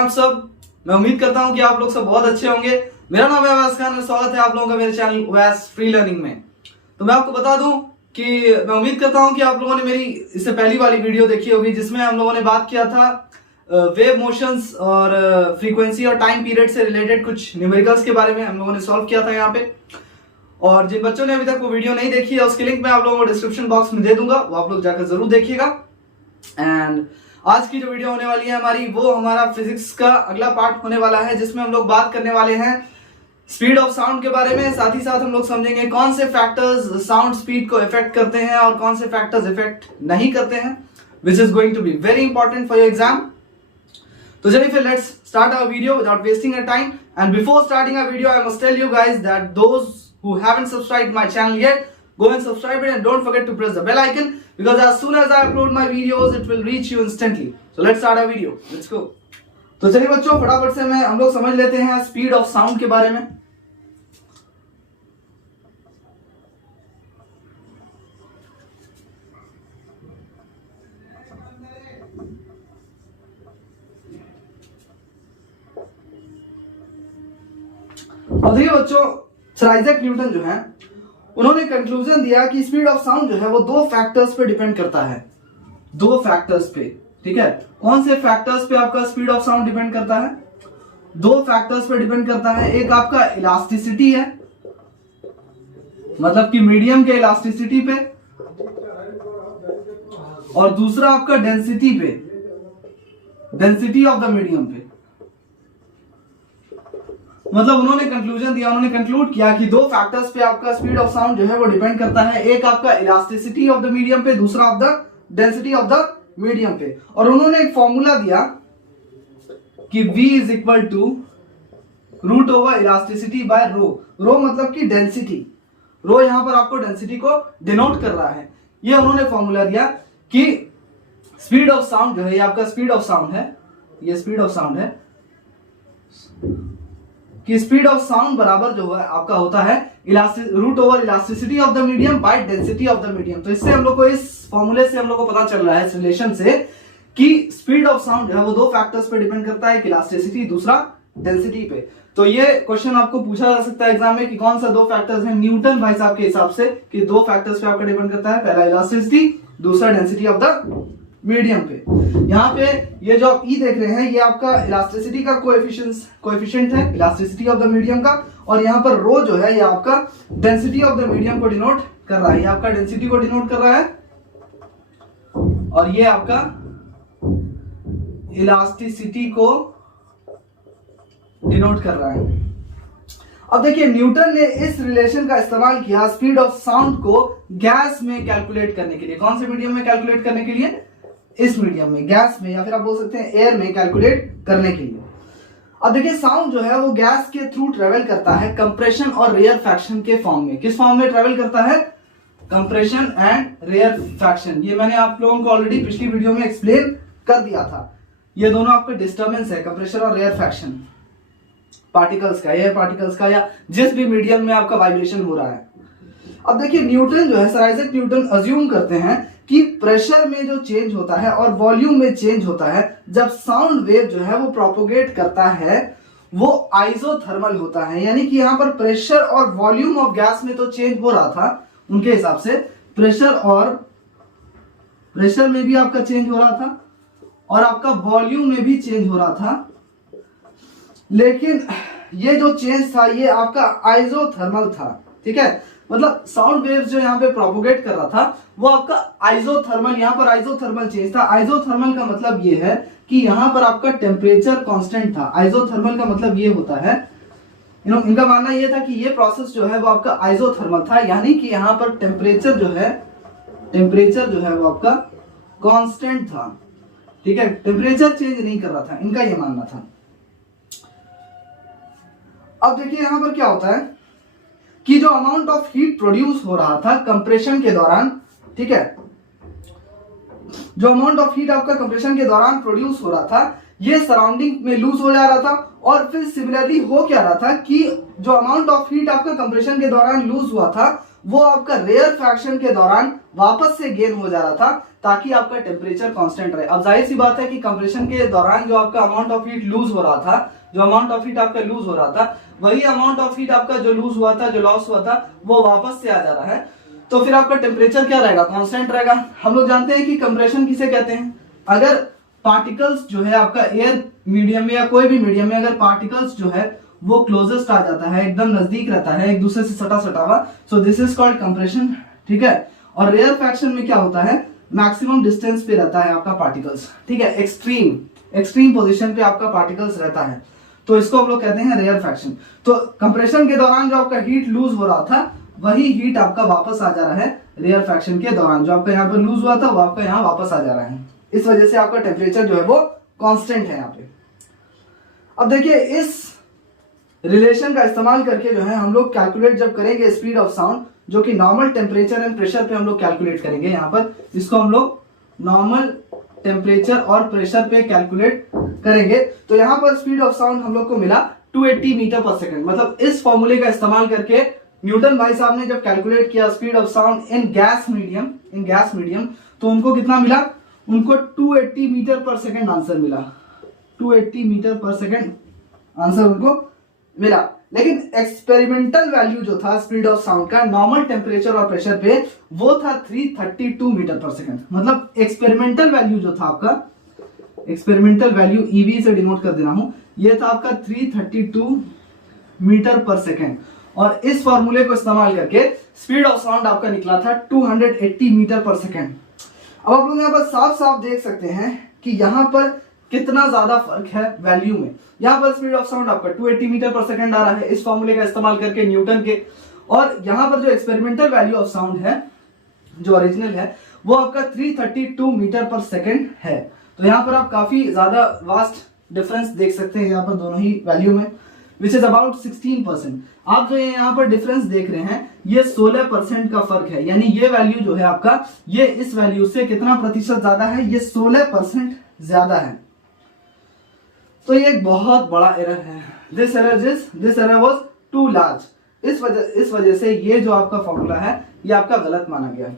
आप सब। मैं उम्मीद करता हूं कि आप लोग सब बहुत अच्छे होंगे। मेरा नाम है अवैस खान और स्वागत है आप लोगों का मेरे चैनल अवैस फ्री लर्निंग में। तो मैं आपको बता दूं कि मैं उम्मीद करता हूं कि आप लोगों ने मेरी इससे पहली वाली वीडियो देखी होगी जिसमें हम लोगों ने बात किया था वेव मोशंस और फ्रीक्वेंसी और टाइम पीरियड से रिलेटेड कुछ न्यूमेरिकल्स के बारे में हम लोगों ने सॉल्व किया था यहाँ पे। और जिन बच्चों ने अभी तक वो वीडियो नहीं देखी है उसकी लिंक मैं आप लोगों को डिस्क्रिप्शन बॉक्स में दे दूंगा, वो आप लोग जाकर जरूर देखिएगा। एंड आज की जो वीडियो होने वाली है हमारी, वो हमारा फिजिक्स का अगला पार्ट होने वाला है जिसमें हम लोग बात करने वाले हैं स्पीड ऑफ साउंड के बारे में। साथ ही साथ हम लोग समझेंगे कौन से फैक्टर्स साउंड स्पीड को इफेक्ट करते हैं और कौन से फैक्टर्स इफेक्ट नहीं करते हैं, which is going to be very important for your exam. तो चलिए फिर let's start our video without wasting a time. And before starting our video I must tell you guys that those who haven't subscribed my channel yet, go and subscribe it and don't forget to press the bell icon because as soon as I upload my videos it will reach you instantly. So let's start our video. Let's go. तो चलिए बच्चों फटाफट से हम लोग समझ लेते हैं स्पीड ऑफ साउंड के बारे में। अब देखिए बच्चों, सर आइजैक न्यूटन जो है उन्होंने कंक्लूजन दिया कि स्पीड ऑफ साउंड जो है वो दो फैक्टर्स पे डिपेंड करता है। दो फैक्टर्स पे, ठीक है। कौन से फैक्टर्स पे आपका स्पीड ऑफ साउंड डिपेंड करता है? दो फैक्टर्स पे डिपेंड करता है। एक आपका इलास्टिसिटी है, मतलब कि मीडियम के इलास्टिसिटी पे, और दूसरा आपका डेंसिटी पे, डेंसिटी ऑफ द मीडियम पे। मतलब उन्होंने कंक्लूजन दिया, उन्होंने कंक्लूड किया कि दो फैक्टर्स पे आपका स्पीड ऑफ साउंड जो है वो डिपेंड करता है। एक आपका इलास्टिसिटी ऑफ द मीडियम पे, दूसरा of the density of the medium पे। और उन्होंने एक फॉर्मूला दिया कि V is equal to root over elasticity by rho. Rho मतलब कि डेंसिटी, रो यहां पर आपको डेंसिटी को डिनोट कर रहा है। ये उन्होंने फॉर्मूला दिया कि स्पीड ऑफ साउंड जो है, ये आपका स्पीड ऑफ साउंड है, ये स्पीड ऑफ साउंड है कि स्पीड ऑफ साउंड बराबर जो है आपका होता है root over elasticity of the medium by density of the medium. तो इससे हम लोग को, इस फॉर्मूले से हम लोग को पता चल रहा है इस रिलेशन से कि स्पीड ऑफ साउंड जो है वो दो फैक्टर्स पे डिपेंड करता है, एक इलास्टिसिटी, दूसरा डेंसिटी पे। तो ये क्वेश्चन आपको पूछा जा सकता है एग्जाम में कि कौन सा दो फैक्टर्स हैं न्यूटन भाई साहब के हिसाब से, कि दो फैक्टर्स पे आपका डिपेंड करता है, पहला इलास्टिसिटी, दूसरा डेंसिटी ऑफ द मीडियम पे। यहाँ पे ये जो आप ई देख रहे हैं ये आपका इलास्टिसिटी का कोएफिशिएंट है, इलास्टिसिटी ऑफ द मीडियम का, और यहाँ पर रो जो है ये आपका डेंसिटी ऑफ द मीडियम को डिनोट कर रहा है। ये आपका डेंसिटी को डिनोट कर रहा है और ये आपका इलास्टिसिटी को डिनोट कर रहा है। अब देखिए न्यूटन ने इस रिलेशन का इस्तेमाल किया स्पीड ऑफ साउंड को गैस में कैलकुलेट करने के लिए। कौन से मीडियम में कैलकुलेट करने के लिए? इस मीडियम में, गैस में, या फिर आप बोल सकते हैं एयर में कैलकुलेट करने के लिए। अब देखिए साउंड जो है वो गैस के थ्रू ट्रेवल करता है कंप्रेशन और रेयरफैक्शन के फॉर्म में। किस फॉर्म में ट्रेवल करता है? Compression and rarefaction. ये मैंने आप लोगों को ऑलरेडी पिछली वीडियो में एक्सप्लेन कर दिया था। ये दोनों आपके डिस्टर्बेंस है, कंप्रेशन और रेयरफैक्शन पार्टिकल्स का, एयर पार्टिकल्स का, या जिस भी मीडियम में आपका वाइब्रेशन हो रहा है। अब देखिए न्यूटन जो है, सर आइजैक न्यूटन अज्यूम करते हैं कि प्रेशर में जो चेंज होता है और वॉल्यूम में चेंज होता है जब साउंड वेव जो है वो प्रोपोगेट करता है, वो आइसोथर्मल होता है। यानी कि यहाँ पर प्रेशर और वॉल्यूम ऑफ गैस में तो चेंज हो रहा था उनके हिसाब से, प्रेशर में भी आपका चेंज हो रहा था और आपका वॉल्यूम में भी चेंज हो रहा था, लेकिन ये जो चेंज था ये आपका आइसोथर्मल था, ठीक है। मतलब साउंड वेव्स जो यहाँ पे प्रोपोगेट कर रहा था वो आपका आइसोथर्मल, यहाँ पर आइसोथर्मल चेंज था। आइसोथर्मल का मतलब ये है कि यहाँ पर आपका टेम्परेचर कांस्टेंट था। आइसोथर्मल का मतलब ये होता है, इनका मानना ये था कि ये प्रोसेस जो है वो आपका आइसोथर्मल था, यानी कि यहाँ पर टेम्परेचर जो है वो आपका कांस्टेंट था, ठीक है। टेम्परेचर चेंज नहीं कर रहा था, इनका ये मानना था। अब देखिए यहां पर क्या होता है कि जो अमाउंट ऑफ हीट प्रोड्यूस हो रहा था कंप्रेशन के दौरान, ठीक है, जो अमाउंट ऑफ हीट आपका कंप्रेशन के दौरान प्रोड्यूस हो रहा था ये सराउंडिंग में लूज हो जा रहा था। और फिर सिमिलरली हो क्या रहा था कि जो अमाउंट ऑफ हीट आपका कंप्रेशन के दौरान लूज हुआ था वो आपका रेयर फ्रैक्शन के दौरान वापस से गेन हो जा रहा था ताकि आपका टेम्परेचर कांस्टेंट रहे। अब जाहिर सी बात है कि कंप्रेशन के दौरान जो आपका अमाउंट ऑफ हीट लूज हो रहा था, जो अमाउंट ऑफ हीट आपका लूज हो रहा था, वही अमाउंट ऑफ हीट आपका जो लूज हुआ था, जो लॉस हुआ था, वो वापस से आ जा रहा है। तो फिर आपका टेम्परेचर क्या रहेगा? कांस्टेंट रहेगा। हम लोग जानते हैं कि कंप्रेशन किसे कहते हैं? अगर पार्टिकल्स जो है आपका एयर मीडियम में या कोई भी मीडियम में अगर पार्टिकल्स जो है वो क्लोजेस्ट आ जाता है, एकदम नजदीक रहता है एक दूसरे से सटा सटा हुआ, so this is called compression, ठीक है। और रेयर फ्रैक्शन में क्या होता है? मैक्सिमम डिस्टेंस पे रहता है आपका पार्टिकल्स, ठीक है, एक्सट्रीम पोजीशन पे आपका पार्टिकल्स रहता है, तो इसको हम लोग कहते हैं रेयर फ्रैक्शन। तो कंप्रेशन के दौरान जो आपका हीट लूज हो रहा था वही हीट आपका वापस आ जा रहा है रेयर फ्रैक्शन के दौरान। जो आपका यहाँ पे लूज हुआ था वो आपका यहाँ वापस आ जा रहा है। इस वजह से आपका टेम्परेचर जो है वो कांस्टेंट है यहाँ पे। अब देखिए इस रिलेशन का इस्तेमाल करके जो है हम लोग कैलकुलेट जब करेंगे स्पीड ऑफ साउंड, जो कि नॉर्मल टेम्परेचर एंड प्रेशर पे हम लोग कैलकुलेट करेंगे। यहाँ पर इसको हम लोग नॉर्मल टेम्परेचर और प्रेशर पे कैलकुलेट करेंगे। तो यहाँ पर स्पीड ऑफ साउंड हम लोग को मिला 280 मीटर पर सेकंड। मतलब इस फॉर्मूले का इस्तेमाल करके न्यूटन भाई साहब ने जब कैलकुलेट किया speed of sound in gas medium, तो उनको कितना मिला? उनको 280 मीटर पर सेकंड आंसर मिला। 280 मीटर पर सेकंड आंसर उनको मिला। लेकिन एक्सपेरिमेंटल वैल्यू जो था स्पीड ऑफ साउंड का नॉर्मल टेम्परेचर और प्रेशर पे वो था 332 मीटर पर सेकंड। मतलब एक्सपेरिमेंटल वैल्यू जो था आपका, एक्सपेरिमेंटल वैल्यू ईवी से डिनोट कर दे रहा हूं, ये था आपका 332 मीटर पर सेकंड। और इस फॉर्मूले को इस्तेमाल करके स्पीड ऑफ साउंड आपका निकला था 280 मीटर पर सेकंड। अब आप लोग यहाँ पर साफ साफ देख सकते हैं कि यहाँ पर कितना ज्यादा फर्क है वैल्यू में। यहाँ पर स्पीड ऑफ साउंड आपका 280 मीटर पर सेकंड आ रहा है इस फॉर्मूले का इस्तेमाल करके न्यूटन के, और यहाँ पर जो एक्सपेरिमेंटल वैल्यू ऑफ साउंड है जो ओरिजिनल है वो आपका 332 मीटर पर सेकंड है। तो यहाँ पर आप काफी ज्यादा वास्ट डिफरेंस देख सकते हैं यहाँ पर दोनों ही वैल्यू में, विच इज अबाउट 16%। आप जो यहाँ पर डिफरेंस देख रहे हैं ये 16% का फर्क है। यानी ये वैल्यू जो है आपका, ये इस वैल्यू से कितना प्रतिशत ज्यादा है? ये 16% ज्यादा है। तो ये एक बहुत बड़ा एरर है। This error was too large. इस वजह से ये जो आपका फॉर्मूला है ये आपका गलत माना गया।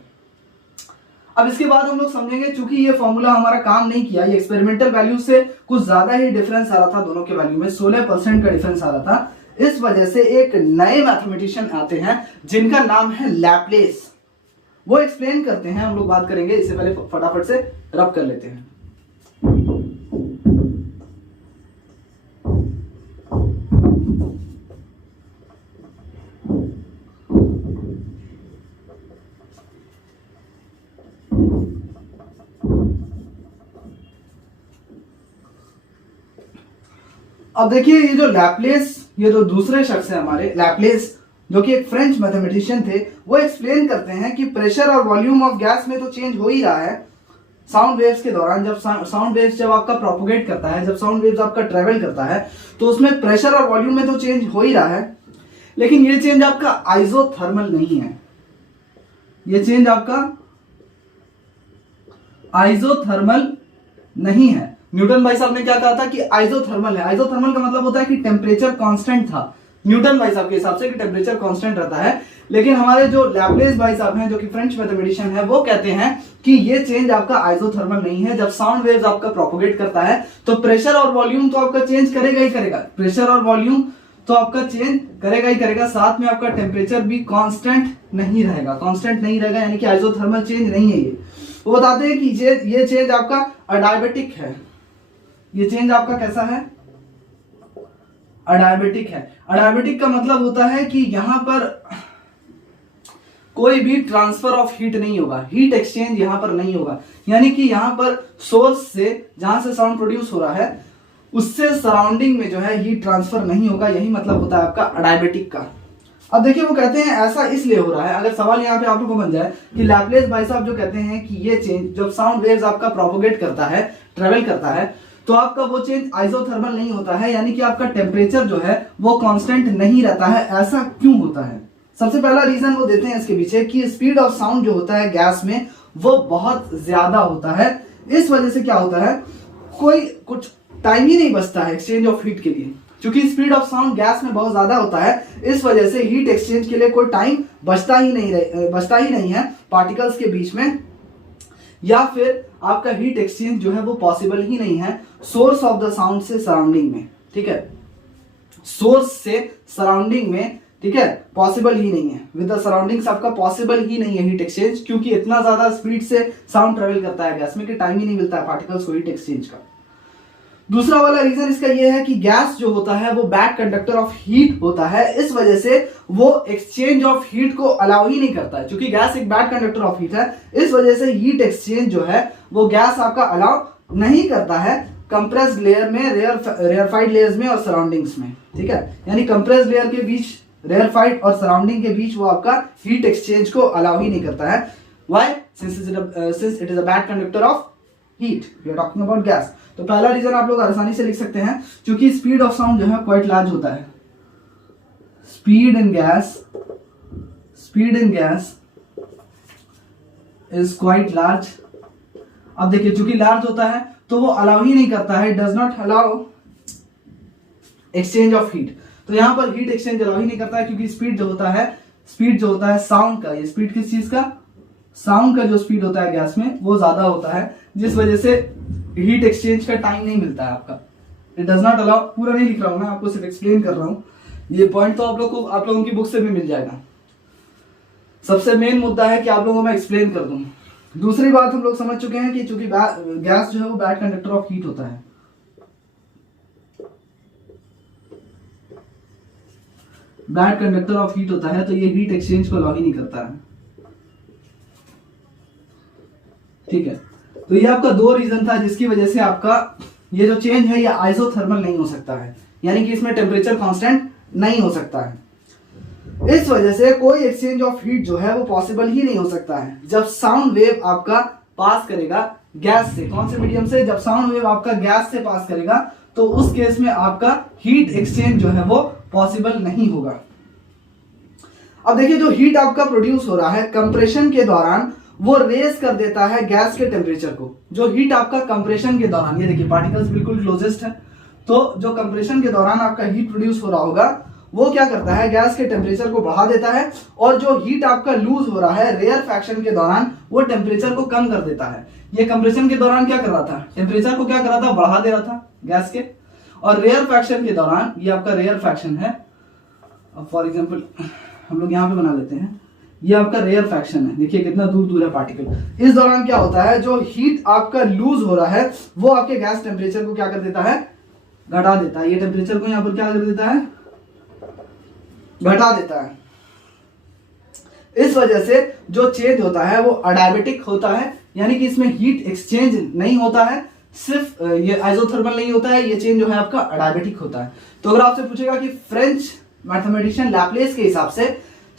अब इसके बाद हम लोग समझेंगे, चूंकि ये फॉर्मूला हमारा काम नहीं किया, ये एक्सपेरिमेंटल वैल्यू से कुछ ज्यादा ही डिफरेंस आ रहा था, दोनों के वैल्यू में 16% का डिफरेंस आ रहा था। इस वजह से एक नए मैथमेटिशियन आते हैं जिनका नाम है लैपलेस। वो एक्सप्लेन करते हैं, हम लोग बात करेंगे। इससे पहले फटाफट से रब कर लेते हैं। अब देखिए ये जो लैपलेस, ये जो दूसरे शख्स है हमारे लैपलेस, जो कि एक फ्रेंच मैथमेटिशियन थे, वो एक्सप्लेन करते हैं कि प्रेशर और वॉल्यूम ऑफ गैस में तो चेंज हो ही रहा है साउंड वेव्स के दौरान। जब साउंड वेव्स जब आपका प्रोपोगेट करता है, जब साउंड वेव्स आपका ट्रेवल करता है, तो उसमें प्रेशर और वॉल्यूम में तो चेंज हो ही रहा है, लेकिन ये चेंज आपका आइसोथर्मल नहीं है। ये चेंज आपका आइसोथर्मल नहीं है। न्यूटन भाई साहब ने क्या कहा था कि आइसोथर्मल है। आइसोथर्मल का मतलब होता है कि टेम्परेचर कांस्टेंट था न्यूटन भाई साहब के हिसाब से, कि टेम्परेचर कांस्टेंट रहता है। लेकिन हमारे जो लैपलेस भाई साहब हैं, जो कि फ्रेंच मैथमेटिशियन है, वो कहते हैं कि ये चेंज आपका आइसोथर्मल नहीं है। जब साउंड वेव्स आपका प्रोपोगेट करता है तो प्रेशर और वॉल्यूम तो आपका चेंज करेगा ही करेगा, प्रेशर और वॉल्यूम तो आपका चेंज करेगा ही करेगा, साथ में आपका टेम्परेचर भी कांस्टेंट नहीं रहेगा, यानी कि आइसोथर्मल चेंज नहीं है ये। वो बताते हैं कि ये चेंज आपका अडायबेटिक है। ये चेंज आपका कैसा है? अडायबेटिक है। अडायबेटिक का मतलब होता है कि यहां पर कोई भी ट्रांसफर ऑफ हीट नहीं होगा, हीट एक्सचेंज यहां पर नहीं होगा। यानी कि यहां पर सोर्स से, जहां से साउंड प्रोड्यूस हो रहा है, उससे सराउंडिंग में जो है हीट ट्रांसफर नहीं होगा। यही मतलब होता है आपका अडायबेटिक का। अब देखिए वो कहते हैं ऐसा इसलिए हो रहा है। अगर सवाल यहाँ पे आप लोगों को बन जाए कि लैपलेस भाई साहब जो कहते हैं कि ये चेंज जब साउंड वेव्स आपका प्रोपोगेट करता है, ट्रेवल करता है, तो आपका वो चेंज आइसोथर्मल नहीं होता है, यानी कि आपका टेम्परेचर जो है वो कांस्टेंट नहीं रहता है। ऐसा क्यों होता है? सबसे पहला रीजन वो देते हैं इसके पीछे कि स्पीड ऑफ साउंड जो होता है गैस में वो बहुत ज्यादा होता है। इस वजह से क्या होता है, कोई कुछ टाइम ही नहीं बचता है एक्सचेंज ऑफ हीट के लिए, क्योंकि स्पीड ऑफ साउंड गैस में बहुत ज्यादा होता है, इस वजह से हीट एक्सचेंज के लिए कोई टाइम बचता ही नहीं है पार्टिकल्स के बीच में, या फिर आपका हीट एक्सचेंज जो है वो पॉसिबल ही नहीं है सोर्स ऑफ द साउंड से सराउंडिंग में, ठीक है, सोर्स से सराउंडिंग में, ठीक है, पॉसिबल ही नहीं है। विद द सराउंडिंग्स आपका पॉसिबल ही नहीं है हीट एक्सचेंज, क्योंकि इतना ज्यादा स्पीड से साउंड ट्रेवल करता है गैस में कि टाइम ही नहीं मिलता है पार्टिकल्स को हीट एक्सचेंज का। दूसरा वाला रीजन इसका यह है कि गैस जो होता है वो बैड कंडक्टर ऑफ हीट होता है, इस वजह से वो एक्सचेंज ऑफ हीट को अलाउ ही नहीं करता है, क्योंकि गैस एक बैड कंडक्टर ऑफ हीट है, इस वजह से हीट एक्सचेंज जो है वो गैस आपका अलाउ नहीं करता है कंप्रेस्ड लेयर में, रेयरफाइड लेयर्स में और सराउंडिंग्स में, ठीक है, यानी कंप्रेस्ड लेयर के बीच, रेयरफाइड और सराउंडिंग के बीच वो आपका हीट एक्सचेंज को अलाउ ही नहीं करता है। Why? Since it is a bad conductor of heat, we are talking about gas. तो पहला रीजन आप लोग आसानी से लिख सकते हैं, क्योंकि स्पीड ऑफ साउंड जो है क्वाइट लार्ज होता है। Speed in gas is quite large. अब देखिए, चूंकि लार्ज होता है तो वो अलाउ ही नहीं करता है, does not allow exchange of heat. तो यहां पर हीट एक्सचेंज अलाउ ही नहीं करता है, क्योंकि स्पीड जो होता है साउंड का, ये स्पीड किस चीज का, साउंड का जो स्पीड होता है गैस में वो ज्यादा होता है, जिस वजह से हीट एक्सचेंज का टाइम नहीं मिलता है आपका। इट डज नॉट अलाउ, पूरा नहीं लिख रहा हूं मैं, आपको सिर्फ एक्सप्लेन कर रहा हूं, ये पॉइंट तो आप लोगों की बुक से भी मिल जाएगा। सबसे मेन मुद्दा है कि आप लोगों को मैं एक्सप्लेन कर दूं। दूसरी बात हम लोग समझ चुके हैं कि चूंकि गैस जो है वो बैड कंडक्टर ऑफ हीट होता है, बैड कंडक्टर ऑफ हीट होता है, तो ये हीट एक्सचेंज को अलाउ ही नहीं करता है, ठीक है। तो ये आपका दो रीजन था जिसकी वजह से आपका ये जो चेंज है ये आइसोथर्मल नहीं हो सकता है, यानी कि इसमें टेम्परेचर कांस्टेंट नहीं हो सकता है। इस वजह से कोई एक्सचेंज ऑफ हीट जो है वो पॉसिबल ही नहीं हो सकता है जब साउंड वेव आपका पास करेगा गैस से। कौन से मीडियम से? जब साउंड वेव आपका गैस से पास करेगा तो उस केस में आपका हीट एक्सचेंज जो है वो पॉसिबल नहीं होगा। अब देखिए, जो हीट आपका प्रोड्यूस हो रहा है कंप्रेशन के दौरान, वो रेज कर देता है गैस के टेम्परेचर को। जो हीट आपका कंप्रेशन के दौरान, ये देखिए पार्टिकल्स बिल्कुल क्लोजेस्ट है, तो जो कंप्रेशन के दौरान आपका हीट प्रोड्यूस हो रहा होगा वो क्या करता है, गैस के टेम्परेचर को बढ़ा देता है, और जो हीट आपका लूज हो रहा है रेयरफैक्शन के दौरान वो टेम्परेचर को कम कर देता है। ये कंप्रेशन के दौरान क्या कर रहा था, टेम्परेचर को क्या कर रहा था, बढ़ा दे रहा था गैस के, और रेयरफैक्शन के दौरान, ये आपका रेयरफैक्शन है, फॉर एग्जाम्पल हम लोग यहाँ पे बना लेते हैं, ये आपका रेयरफैक्शन है, देखिए कितना दूर दूर है पार्टिकल। इस दौरान क्या होता है, जो हीट आपका लूज हो रहा है वो आपके गैस टेम्परेचर को क्या कर देता है, घटा देता है। ये टेम्परेचर को यहाँ पर क्या कर देता है, घटा देता है। इस वजह से जो चेंज होता है वो अडायबेटिक होता है, यानी कि इसमें हीट एक्सचेंज नहीं होता है, सिर्फ ये आइसोथर्मल नहीं होता है, ये चेंज जो है आपका अडायबेटिक होता है। तो अगर आपसे पूछेगा कि फ्रेंच मैथमेटिशियन लैप्लेस के हिसाब से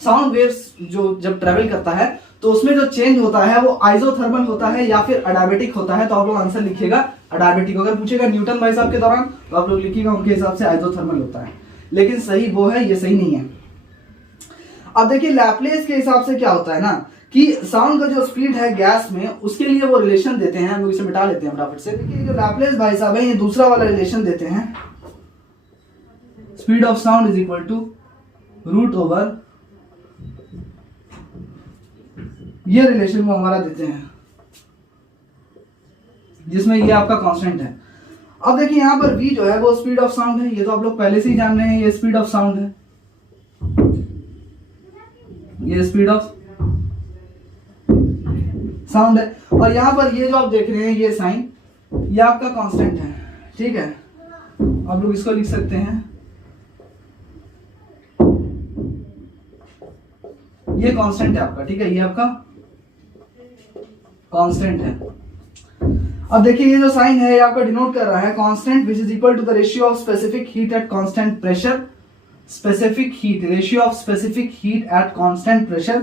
साउंड वेव्स जो जब ट्रेवल करता है तो उसमें जो चेंज होता है वो आइसोथर्मल होता है या फिर अडायबेटिक होता है, तो आप लोग आंसर लिखिएगा अडायबेटिक। अगर पूछेगा न्यूटन भाई साहब के दौरान तो आप लोग लिखिएगा उनके हिसाब से आइसोथर्मल होता है, लेकिन सही वो है, ये सही नहीं है। अब देखिए लैप्लेस के हिसाब से क्या होता है ना कि साउंड का जो स्पीड है गैस में उसके लिए वो रिलेशन देते हैं, हम लोग इसे मिटा लेते हैं फटाफट से। देखिए जो लैप्लेस भाई साहब है ये दूसरा वाला रिलेशन देते हैं, speed of sound is equal to root over, ये रिलेशन वो हमारा देते हैं जिसमें ये आपका कांस्टेंट है। अब देखिए यहां पर v जो है वो स्पीड ऑफ साउंड है, ये तो आप लोग पहले से ही जान रहे हैं, ये स्पीड ऑफ साउंड है, ये स्पीड ऑफ साउंड है, और यहां पर ये जो आप देख रहे हैं ये साइन, ये आपका कांस्टेंट है, ठीक है। आप लोग इसको लिख सकते हैं, ये कांस्टेंट है आपका, ठीक है, ये आपका कांस्टेंट है। अब देखिए ये जो साइन है ये आपका डिनोट कर रहा है constant which is equal to the ratio of specific heat at constant pressure, specific heat, ratio of specific heat at constant pressure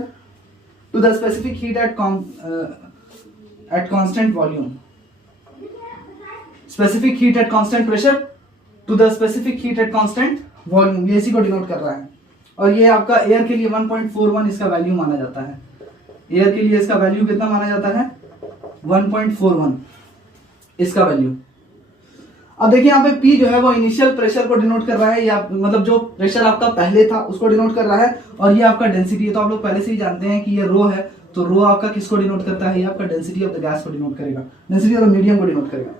to the specific heat at constant volume, specific heat at constant pressure to the specific heat at constant volume, ये इसी को denote कर रहा है। और ये आपका air के लिए 1.41 इसका वैल्यू माना जाता है, एयर के लिए इसका वैल्यू कितना माना जाता है, 1.41 इसका वैल्यू। अब देखिए यहाँ पे P जो है वो इनिशियल प्रेशर को डिनोट कर रहा है, या मतलब जो प्रेशर आपका पहले था उसको डिनोट कर रहा है, और ये आपका डेंसिटी है। तो आप लोग पहले से ही जानते हैं कि ये रो है, तो रो आपका किसको डिनोट करता है, ये आपका डेंसिटी ऑफ द गैस को डिनोट करेगा, डेंसिटी ऑफ द मीडियम को डिनोट करेगा।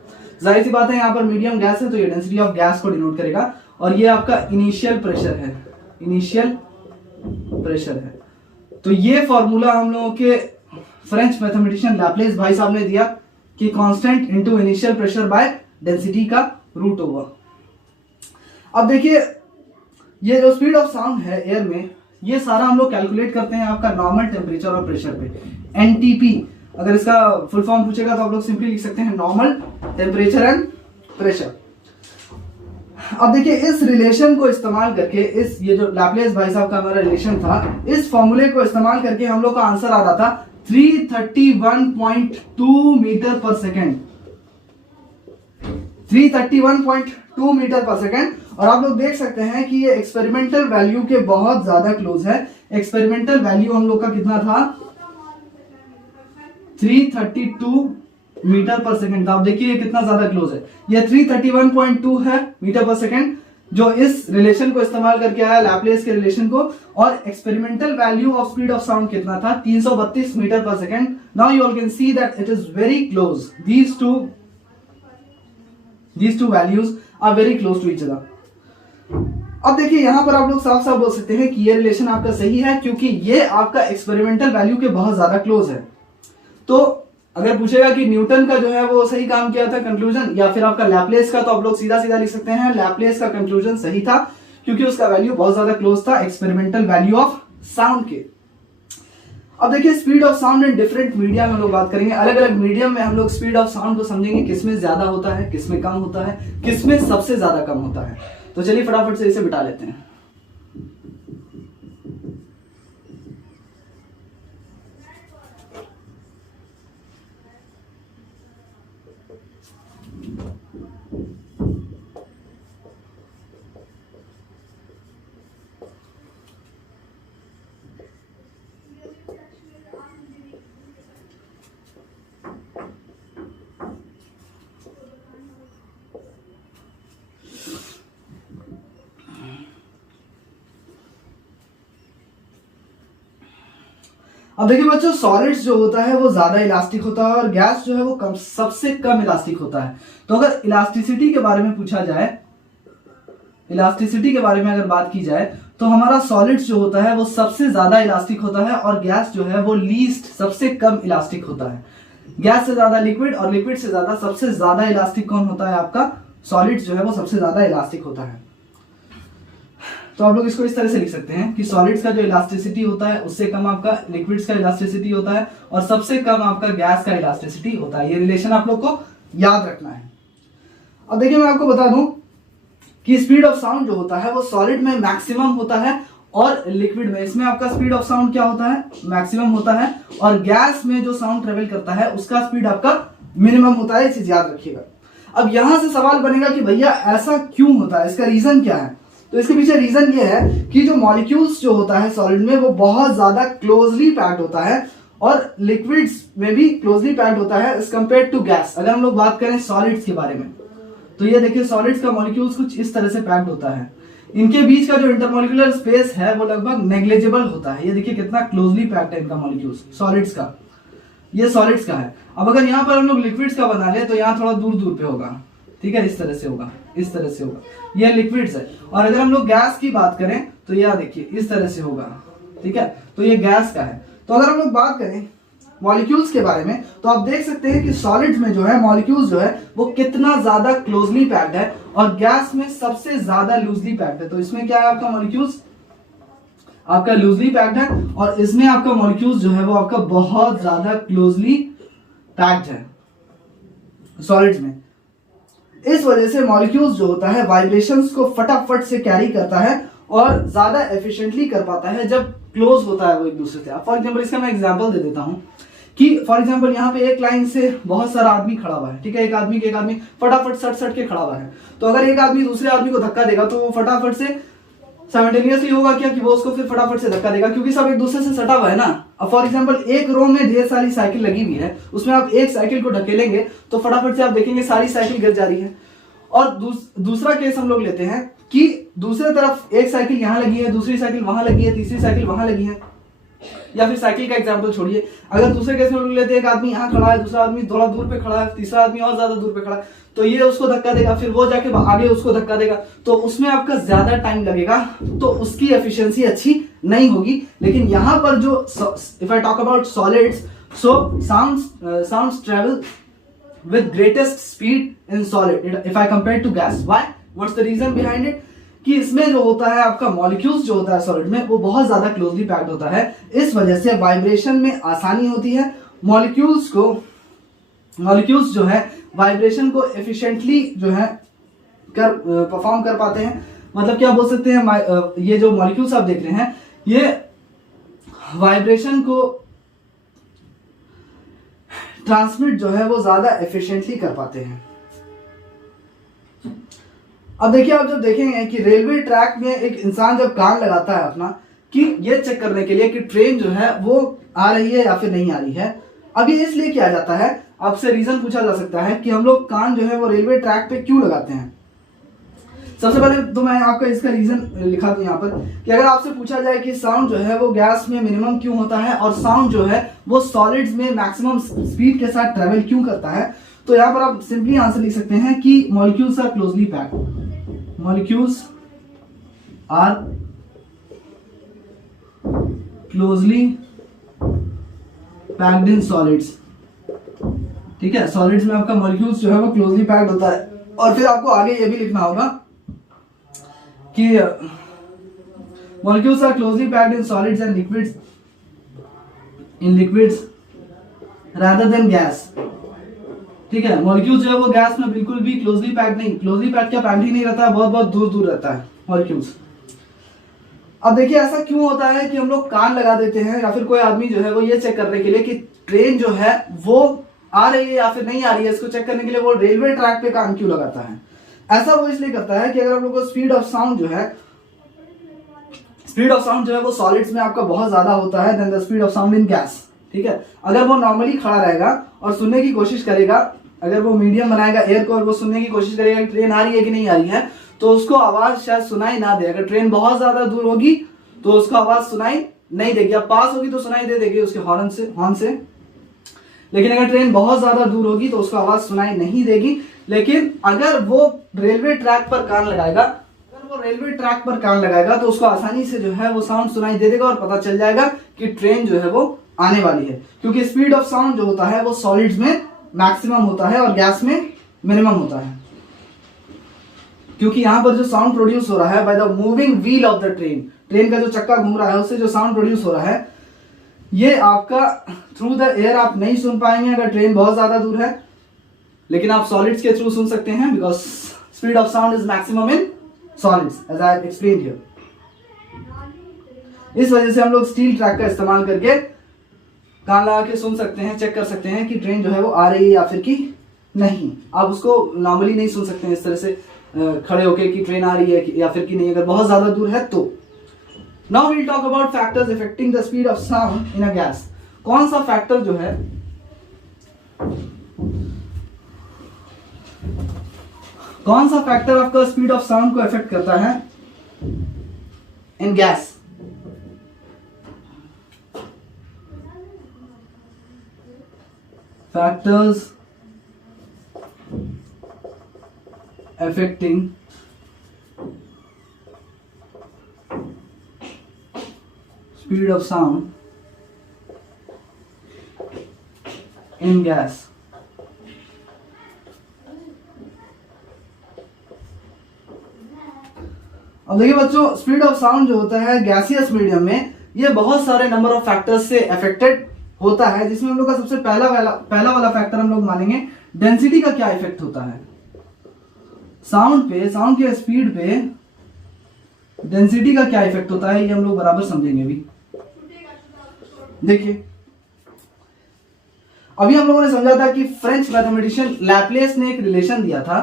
जाहिर सी बात है यहाँ पर मीडियम गैस है तो ये डेंसिटी ऑफ गैस को डिनोट करेगा, और ये आपका इनिशियल प्रेशर है, इनिशियल प्रेशर है। तो ये फॉर्मूला हम लोगों के फ्रेंच मैथमेटिशियन लैप्लेस भाई साहब ने दिया कि constant into initial pressure by density का रूट ओवर। अब देखिए ये जो स्पीड ऑफ साउंड है एयर में, ये सारा हम लोग कैलकुलेट करते हैं आपका नॉर्मल टेम्परेचर और प्रेशर पे, एनटीपी। अगर इसका फुल फॉर्म पूछेगा तो आप लोग सिंपली लिख सकते हैं नॉर्मल टेम्परेचर एंड प्रेशर। अब देखिए इस रिलेशन को इस्तेमाल करके, इस ये जो लैप्लेस भाई साहब का हमारा रिलेशन था, इस फॉर्मूले को इस्तेमाल करके हम लोग का आंसर आ रहा था 331.2 मीटर पर सेकेंड, 331.2 मीटर पर सेकेंड। और आप लोग देख सकते हैं कि ये एक्सपेरिमेंटल वैल्यू के बहुत ज्यादा क्लोज है। एक्सपेरिमेंटल वैल्यू हम लोग का कितना था, 332 मीटर पर सेकेंड था। आप देखिए कितना ज्यादा क्लोज है, ये 331.2 है मीटर पर सेकेंड, जो इस रिलेशन को इस्तेमाल करके आया, लैप्लेस के रिलेशन को। और experimental value of speed of sound कितना था, 332 मीटर पर second. Now you all can see that it is very close, these two values are very close to each other। अब देखिए यहां पर आप लोग साफ साफ बोल सकते हैं कि ये रिलेशन आपका सही है, क्योंकि ये आपका एक्सपेरिमेंटल वैल्यू के बहुत ज्यादा क्लोज है। तो अगर पूछेगा कि न्यूटन का जो है वो सही काम किया था कंक्लूजन, या फिर आपका लैप्लेस का, तो आप लोग सीधा सीधा लिख सकते हैं लैप्लेस का कंक्लूजन सही था, क्योंकि उसका वैल्यू बहुत ज्यादा क्लोज था एक्सपेरिमेंटल वैल्यू ऑफ साउंड के। अब देखिए speed of sound in different media में हम लोग बात करेंगे। अलग अलग मीडियम में हम लोग स्पीड ऑफ साउंड को समझेंगे, किसमें ज्यादा होता है, किसमें कम होता है, किसमें सबसे ज्यादा कम होता है। तो चलिए फटाफट से इसे बिठा लेते हैं। अब देखिए बच्चों, सॉलिड्स जो होता है वो ज्यादा इलास्टिक होता है, और गैस जो है वो कम, सबसे कम इलास्टिक होता है। तो अगर इलास्टिसिटी के बारे में पूछा जाए, इलास्टिसिटी के बारे में अगर बात की जाए, तो हमारा सॉलिड्स जो होता है वो सबसे ज्यादा इलास्टिक होता है, और गैस जो है वो लीस्ट, सबसे कम इलास्टिक होता है। गैस से ज्यादा लिक्विड, और लिक्विड से ज्यादा, सबसे ज्यादा इलास्टिक कौन होता है, आपका सॉलिड्स जो है वो सबसे ज्यादा इलास्टिक होता है। तो आप लोग इसको इस तरह से लिख सकते हैं कि सॉलिड्स का जो इलास्टिसिटी होता है उससे कम आपका लिक्विड्स का इलास्टिसिटी होता है, और सबसे कम आपका गैस का इलास्टिसिटी होता है। ये रिलेशन आप लोग को याद रखना है। अब देखिए मैं आपको बता दूं कि स्पीड ऑफ साउंड जो होता है वो सॉलिड में मैक्सिमम होता है, और लिक्विड में, इसमें आपका स्पीड ऑफ साउंड क्या होता है, मैक्सिमम होता है, और गैस में जो साउंड ट्रेवल करता है उसका स्पीड आपका मिनिमम होता है। ये चीज याद रखिएगा। अब यहां से सवाल बनेगा कि भैया ऐसा क्यों होता है, इसका रीजन क्या है। तो इसके पीछे रीजन ये है कि जो मॉलिक्यूल्स जो होता है सॉलिड में वो बहुत ज्यादा क्लोजली पैक्ड होता है, और लिक्विड्स में भी क्लोजली पैक्ड होता है एज कंपेयर टू गैस। अगर हम लोग बात करें सॉलिड्स के बारे में, तो ये देखिए सॉलिड्स का मॉलिक्यूल्स कुछ इस तरह से पैक्ड होता है। इनके बीच का जो इंटरमॉलिक्यूलर स्पेस है वो लगभग नेग्लिजिबल होता है। ये देखिए कितना क्लोजली पैक्ड है इनका मॉलिक्यूल्स, सॉलिड्स का। ये सॉलिड्स का है। अब अगर यहाँ पर हम लोग लिक्विड्स का बना ले तो यहाँ थोड़ा दूर दूर पे होगा, ठीक है, इस तरह से होगा, इस तरह से होगा, ये लिक्विड्स है। और अगर हम लोग गैस की बात करें तो यह देखिए इस तरह से होगा, ठीक है, तो ये गैस का है। तो अगर हम लोग बात करें मॉलिक्यूल्स के बारे में, तो आप देख सकते हैं कि सॉलिड्स में जो है मॉलिक्यूल्स जो है वो कितना ज्यादा क्लोजली पैक्ड है, और गैस में सबसे ज्यादा लूजली पैक्ड है। तो इसमें क्या है, आपका मॉलिक्यूल्स आपका लूजली पैक्ड है, और इसमें आपका मॉलिक्यूल्स जो है वो आपका बहुत ज्यादा क्लोजली पैक्ड है सॉलिड्स में। इस वजह से मॉलिक्यूल्स जो होता है वाइब्रेशंस को फटाफट से कैरी करता है और ज्यादा एफिशिएंटली कर पाता है जब क्लोज होता है वो एक दूसरे से। फॉर एग्जांपल इसका मैं एग्जांपल दे देता हूं कि फॉर एग्जांपल यहाँ पे एक लाइन से बहुत सारा आदमी खड़ा हुआ है, ठीक है, एक आदमी फटाफट सट के खड़ा हुआ है। तो अगर एक आदमी दूसरे आदमी को धक्का देगा तो वो फटाफट से साइमल्टेनियसली होगा क्या कि वो उसको फिर फटाफट से धक्का देगा, क्योंकि सब एक दूसरे से सटा हुआ है ना। अब फॉर एग्जांपल एक रो में ढेर सारी साइकिल लगी हुई है, उसमें आप एक साइकिल को ढकेलेंगे तो फटाफट से आप देखेंगे सारी साइकिल गिर जा रही है। और दूसरा केस हम लोग लेते हैं कि दूसरे तरफ एक साइकिल यहाँ लगी है, दूसरी साइकिल वहां लगी है, तीसरी साइकिल वहां लगी है, या फिर साइकिल का एग्जांपल छोड़िए, अगर दूसरे केस में लोग लेते हैं एक आदमी यहाँ खड़ा है, दूसरा आदमी थोड़ा दूर पे खड़ा है, तीसरा आदमी और ज्यादा दूर पे खड़ा है, तो ये उसको धक्का देगा, फिर वो जाके आगे उसको धक्का देगा, तो उसमें आपका ज्यादा टाइम लगेगा, तो उसकी एफिशिएंसी अच्छी नहीं होगी। लेकिन यहाँ पर जो if I talk about solids, so sounds travel with greatest speed in solid if I compare to gas. Why? What's the reason behind it? कि इसमें जो होता है आपका मॉलिक्यूल्स जो होता है सॉलिड में वो बहुत ज्यादा क्लोजली पैक्ड होता है, इस वजह से वाइब्रेशन में आसानी होती है। मॉलिक्यूल्स जो है वाइब्रेशन को एफिशिएंटली जो है परफॉर्म कर पाते हैं। मतलब क्या बोल सकते हैं, ये जो मॉलिक्यूल्स आप देख रहे हैं ये वाइब्रेशन को ट्रांसमिट जो है वो ज्यादा एफिशिएंटली कर पाते हैं। अब देखिए, आप जब देखेंगे कि रेलवे ट्रैक में एक इंसान जब कान लगाता है अपना, कि ये चेक करने के लिए कि ट्रेन जो है वो आ रही है या फिर नहीं आ रही है, अब ये इसलिए किया जाता है, आपसे रीजन पूछा जा सकता है कि हम लोग कान जो है वो रेलवे ट्रैक पे क्यों लगाते हैं। सबसे पहले तो मैं आपका इसका रीजन लिखा दूं यहाँ पर कि अगर आपसे पूछा जाए कि साउंड जो है वो गैस में मिनिमम क्यों होता है और साउंड जो है वो सॉलिड्स में मैक्सिमम स्पीड के साथ ट्रेवल क्यों करता है, तो यहाँ पर आप सिंपली आंसर लिख सकते हैं कि molecules are closely packed. Molecules are closely packed in solids. ठीक है, सॉलिड्स में आपका मॉलिक्यूल्स जो है वो क्लोजली पैक्ड होता है। और फिर आपको आगे ये भी लिखना होगा कि molecules are closely packed in solids and liquids rather than gas। ठीक है, मॉलिक्यूल्स जो है वो गैस में बिल्कुल भी क्लोजली पैक्ड नहीं, क्लोजली पैक्ड क्या पैक्ड ही नहीं रहता है, बहुत बहुत दूर दूर रहता है मॉलिक्यूल्स। अब देखिए ऐसा क्यों होता है कि हम लोग कान लगा देते हैं, या फिर कोई आदमी जो है वो ये चेक करने के लिए कि ट्रेन जो है वो आ रही है या फिर नहीं आ रही है, इसको चेक करने के लिए वो रेलवे ट्रैक पे कान क्यों लगाता है। ऐसा वो इसलिए करता है कि अगर हम लोग को स्पीड ऑफ साउंड जो है वो सॉलिड्स में आपका बहुत ज्यादा होता है then the speed of sound in gas. ठीक है, अगर वो नॉर्मली खड़ा रहेगा और सुनने की कोशिश करेगा, अगर वो मीडियम बनाएगा एयर को और वो सुनने की कोशिश करेगा कि ट्रेन आ रही है कि नहीं आ रही है, तो उसको आवाज शायद सुनाई ना दे। अगर ट्रेन बहुत ज्यादा दूर होगी तो उसको आवाज सुनाई नहीं देगी, अब पास होगी तो सुनाई दे देगी उसके हॉर्न से, लेकिन अगर ट्रेन बहुत ज्यादा दूर होगी तो उसको आवाज सुनाई नहीं देगी। लेकिन अगर वो रेलवे ट्रैक पर कान लगाएगा तो उसको आसानी से जो है वो साउंड सुनाई दे देगा और पता चल जाएगा कि ट्रेन जो है वो आने वाली है, क्योंकि स्पीड ऑफ साउंड जो होता है वो सॉलिड्स में मैक्सिमम होता है और गैस में मिनिमम होता है। क्योंकि यहाँ पर जो साउंड प्रोड्यूस हो रहा है by the moving wheel of the train का जो चक्का घूम रहा है उससे जो साउंड प्रोड्यूस हो रहा है, ये आपका थ्रू द एयर आप नहीं सुन पाएंगे अगर ट्रेन बहुत ज्यादा दूर है, लेकिन आप सॉलिड्स के थ्रू सुन सकते हैं because speed of sound is maximum in solids as I explained here. इस वजह से हम लोग स्टील ट्रैक का इस्तेमाल करके कान लगा के सुन सकते हैं, चेक कर सकते हैं कि ट्रेन जो है वो आ रही है या फिर कि नहीं। आप उसको नॉर्मली नहीं सुन सकते हैं इस तरह से खड़े होके कि ट्रेन आ रही है या फिर कि नहीं, अगर बहुत ज्यादा दूर है तो। Now we'll talk about factors affecting the speed of sound in a gas। कौन सा फैक्टर जो है आपका स्पीड ऑफ साउंड को अफेक्ट करता है इन gas? Factors affecting speed of sound in gas। अब देखिए बच्चों, स्पीड ऑफ साउंड जो होता है गैसियस मीडियम में ये बहुत सारे नंबर ऑफ फैक्टर्स से अफेक्टेड होता है, जिसमें हम लोग का सबसे पहला वाला फैक्टर हम लोग मानेंगे डेंसिटी का क्या इफेक्ट होता है साउंड के स्पीड पे डेंसिटी का क्या इफेक्ट होता है, ये हम लोग बराबर समझेंगे अभी। देखिए अभी हम लोगों ने समझा था कि फ्रेंच मैथमेटिशियन लैप्लेस ने एक रिलेशन दिया था